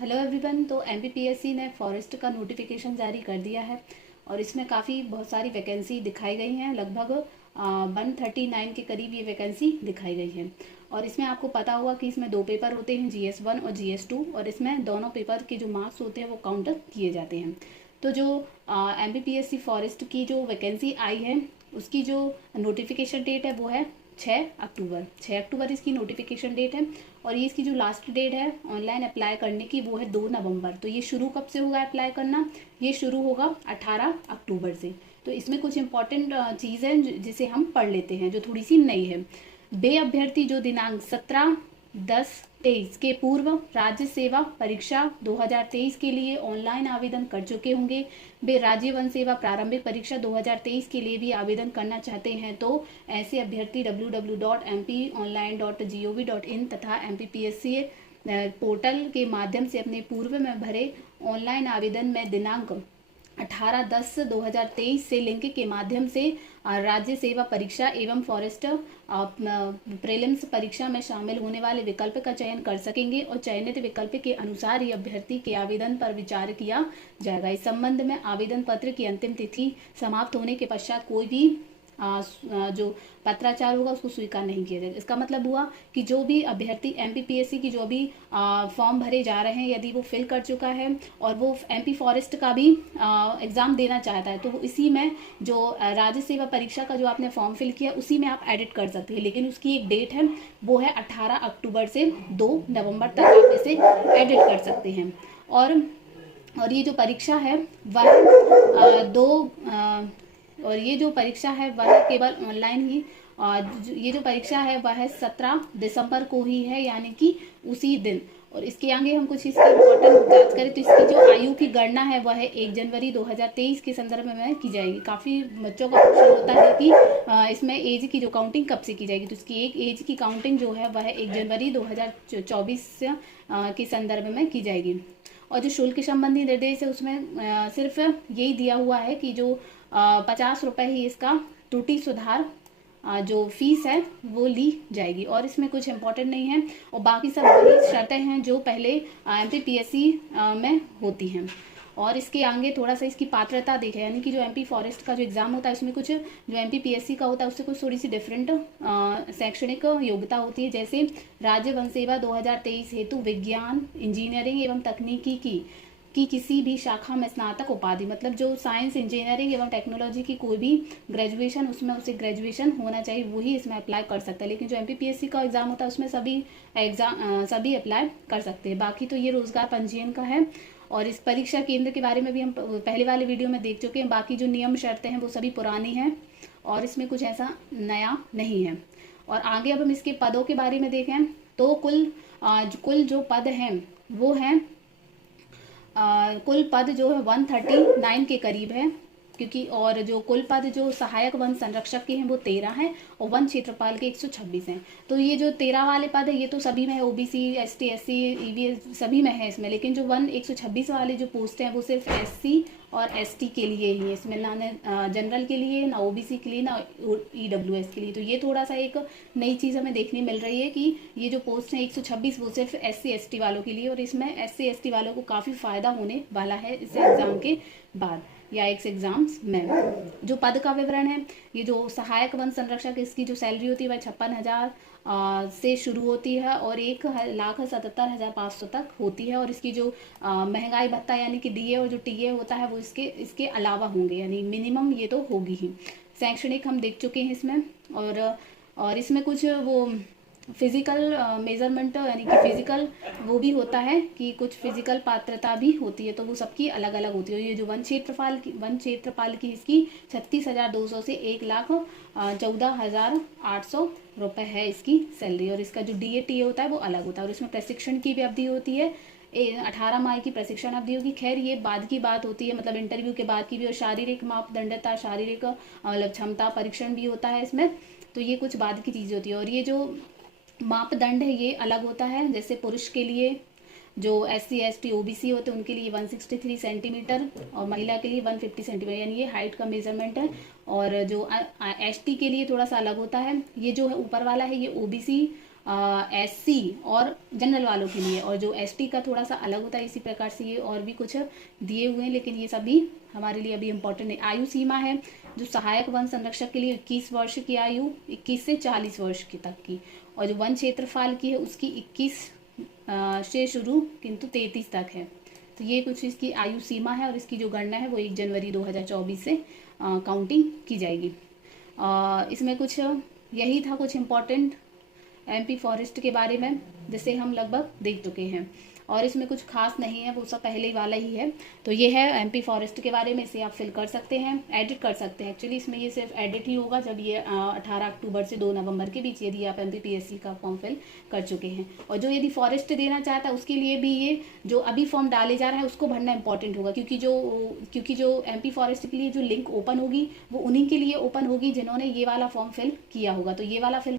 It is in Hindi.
Hello everyone. तो एमपीपीएससी ने फॉरेस्ट का नोटिफिकेशन जारी कर दिया है और इसमें काफ़ी बहुत सारी वैकेंसी दिखाई गई हैं। लगभग 139 के करीब ये वैकेंसी दिखाई गई है। और इसमें आपको पता होगा कि इसमें दो पेपर होते हैं, GS1 और GS2, और इसमें दोनों पेपर के जो मार्क्स होते हैं वो काउंट किए जाते हैं। तो जो एमपीपीएससी फॉरेस्ट की जो वैकेंसी आई है उसकी जो नोटिफिकेशन डेट है वो है 6 अक्टूबर। 6 अक्टूबर इसकी नोटिफिकेशन डेट है। और ये इसकी जो लास्ट डेट है ऑनलाइन अप्लाई करने की वो है 2 नवंबर। तो ये शुरू कब से होगा अप्लाई करना? ये शुरू होगा 18 अक्टूबर से। तो इसमें कुछ इंपॉर्टेंट चीज़ है जिसे हम पढ़ लेते हैं, जो थोड़ी सी नई है। बे अभ्यर्थी जो दिनांक 17/10/23 के पूर्व राज्य सेवा परीक्षा 2023 के लिए ऑनलाइन आवेदन कर चुके होंगे, वे राज्य वन सेवा प्रारंभिक परीक्षा 2023 के लिए भी आवेदन करना चाहते हैं तो ऐसे अभ्यर्थी www.mponline.gov.in तथा MPPSC पोर्टल के माध्यम से अपने पूर्व में भरे ऑनलाइन आवेदन में दिनांक 18/10/2023 से लिंक के माध्यम से राज्य सेवा परीक्षा एवं फॉरेस्ट प्रीलिम्स परीक्षा में शामिल होने वाले विकल्प का चयन कर सकेंगे और चयनित विकल्प के अनुसार ही अभ्यर्थी के आवेदन पर विचार किया जाएगा। इस संबंध में आवेदन पत्र की अंतिम तिथि समाप्त होने के पश्चात कोई भी जो पत्राचार होगा उसको स्वीकार नहीं किया जाएगा। इसका मतलब हुआ कि जो भी अभ्यर्थी एमपीपीएससी की जो भी फॉर्म भरे जा रहे हैं, यदि वो फिल कर चुका है और वो एमपी फॉरेस्ट का भी एग्ज़ाम देना चाहता है तो इसी में जो राज्य सेवा परीक्षा का जो आपने फॉर्म फिल किया उसी में आप एडिट कर सकते हैं। लेकिन उसकी एक डेट है, वो है 18 अक्टूबर से 2 नवंबर तक आप इसे एडिट कर सकते हैं। और ये जो परीक्षा है वह ये जो परीक्षा है वह केवल ऑनलाइन ही ये जो परीक्षा है वह 17 दिसंबर को ही है, यानी कि उसी दिन। और इसके आगे हम कुछ इसकी इम्पोर्टेंट जांच करें तो इसकी जो आयु की गणना है वह 1 जनवरी 2023 के संदर्भ में की जाएगी। काफ़ी बच्चों का क्वेश्चन होता है कि इसमें एज की जो काउंटिंग कब से की जाएगी, तो इसकी एक एज की काउंटिंग जो है वह 1 जनवरी 2024 के संदर्भ में की जाएगी। और जो शुल्क संबंधी निर्देश है उसमें सिर्फ यही दिया हुआ है कि जो 50 रुपये ही इसका त्रुटि सुधार जो फीस है वो ली जाएगी। और इसमें कुछ इम्पोर्टेंट नहीं है और बाकी सब वही शर्तें हैं जो पहले एमपीपीएससी में होती हैं। और इसके आगे थोड़ा सा इसकी पात्रता देखें, यानी कि जो एमपी फॉरेस्ट का जो एग्ज़ाम होता है उसमें कुछ जो एमपीपीएससी का होता है उससे कुछ थोड़ी सी डिफरेंट शैक्षणिक योग्यता होती है। जैसे राज्य वन सेवा 2023 हेतु विज्ञान, इंजीनियरिंग एवं तकनीकी की किसी भी शाखा में स्नातक उपाधि, मतलब जो साइंस, इंजीनियरिंग एवं टेक्नोलॉजी की कोई भी ग्रेजुएशन, उसमें उसे ग्रेजुएशन होना चाहिए, वही इसमें अप्लाई कर सकता है। लेकिन जो एमपीपीएससी का एग्ज़ाम होता है उसमें सभी अप्लाई कर सकते हैं। बाकी तो ये रोजगार पंजीयन का है। और इस परीक्षा केंद्र के बारे में भी हम पहले वाले वीडियो में देख चुके हैं। बाकी जो नियम शर्तें हैं वो सभी पुरानी हैं और इसमें कुछ ऐसा नया नहीं है। और आगे अब हम इसके पदों के बारे में देखें तो कुल जो पद हैं वो हैं कुल पद जो है 139 के करीब है, क्योंकि और जो कुल पद जो सहायक वन संरक्षक के हैं वो 13 हैं और वन क्षेत्रपाल के 126 हैं। तो ये जो 13 वाले पद है ये तो सभी में है, ओबीसी, एसटी, एससी, ईवीएस सभी में है इसमें। लेकिन जो 126 वाले जो पोस्ट हैं वो सिर्फ एससी और एसटी के लिए ही है। इसमें ना जनरल के लिए, ना ओबीसी के लिए, ना ईडब्ल्यूएस के लिए। तो ये थोड़ा सा एक नई चीज़ हमें देखने मिल रही है कि ये जो पोस्ट है 126 वो सिर्फ एससी एसटी वालों के लिए, और इसमें एससी एसटी वालों को काफ़ी फ़ायदा होने वाला है इस एग्ज़ाम के बाद या इस एग्जाम्स में। जो पद का विवरण है, ये जो सहायक वन संरक्षक इसकी जो सैलरी होती है वह 56,000 से शुरू होती है और 1,77,500 तक होती है। और इसकी जो महंगाई भत्ता यानी कि डीए और जो टीए होता है वो इसके अलावा होंगे, यानी मिनिमम ये तो होगी ही। शैक्षणिक हम देख चुके हैं इसमें। और इसमें कुछ वो फिजिकल मेजरमेंट यानी कि फिजिकल वो भी होता है कि कुछ फिजिकल पात्रता भी होती है, तो वो सबकी अलग अलग होती है। ये जो वन क्षेत्रपाल की इसकी 36,200 से 1,14,800 रुपये है इसकी सैलरी। और इसका जो डीए होता है वो अलग होता है। और इसमें प्रशिक्षण की भी अवधि होती है, 18 माह की प्रशिक्षण अवधि होगी। खैर ये बाद की बात होती है, मतलब इंटरव्यू के बाद की भी। और शारीरिक मापदंडता, शारीरिक मतलब क्षमता परीक्षण भी होता है इसमें। तो ये कुछ बाद की चीज़ होती है। और ये जो मापदंड है ये अलग होता है। जैसे पुरुष के लिए जो एससी एसटी ओबीसी होते हैं उनके लिए 163 सेंटीमीटर और महिला के लिए 150 सेंटीमीटर, यानी ये हाइट का मेजरमेंट है। और जो एसटी के लिए थोड़ा सा अलग होता है। ये जो है ऊपर वाला है ये ओबीसी SC और जनरल वालों के लिए, और जो ST का थोड़ा सा अलग होता है। इसी प्रकार से ये और भी कुछ दिए हुए हैं, लेकिन ये सभी हमारे लिए अभी इम्पोर्टेंट है। आयु सीमा है जो सहायक वन संरक्षक के लिए 21 वर्ष की आयु, 21 से 40 वर्ष की तक की, और जो वन क्षेत्रफल की है उसकी 21 से शुरू किंतु 33 तक है। तो ये कुछ इसकी आयु सीमा है, और इसकी जो गणना है वो 1 जनवरी 2024 से काउंटिंग की जाएगी। इसमें कुछ यही था कुछ इम्पोर्टेंट MP फॉरेस्ट के बारे में, जिसे हम लगभग देख चुके हैं, और इसमें कुछ खास नहीं है, वो सब पहले ही वाला ही है। तो ये है MP फॉरेस्ट के बारे में, इसे आप फिल कर सकते हैं, एडिट कर सकते हैं। एक्चुअली इसमें ये सिर्फ एडिट ही होगा जब ये 18 अक्टूबर से 2 नवंबर के बीच, यदि आप MPPSC का फॉर्म फिल कर चुके हैं। और जो यदि फॉरेस्ट देना चाहता है उसके लिए भी ये जो अभी फॉर्म डाले जा रहा है उसको भरना इंपॉर्टेंट होगा, क्योंकि जो MP फॉरेस्ट के लिए जो लिंक ओपन होगी वो उन्हीं के लिए ओपन होगी जिन्होंने ये वाला फॉर्म फिल किया होगा। तो ये वाला फिल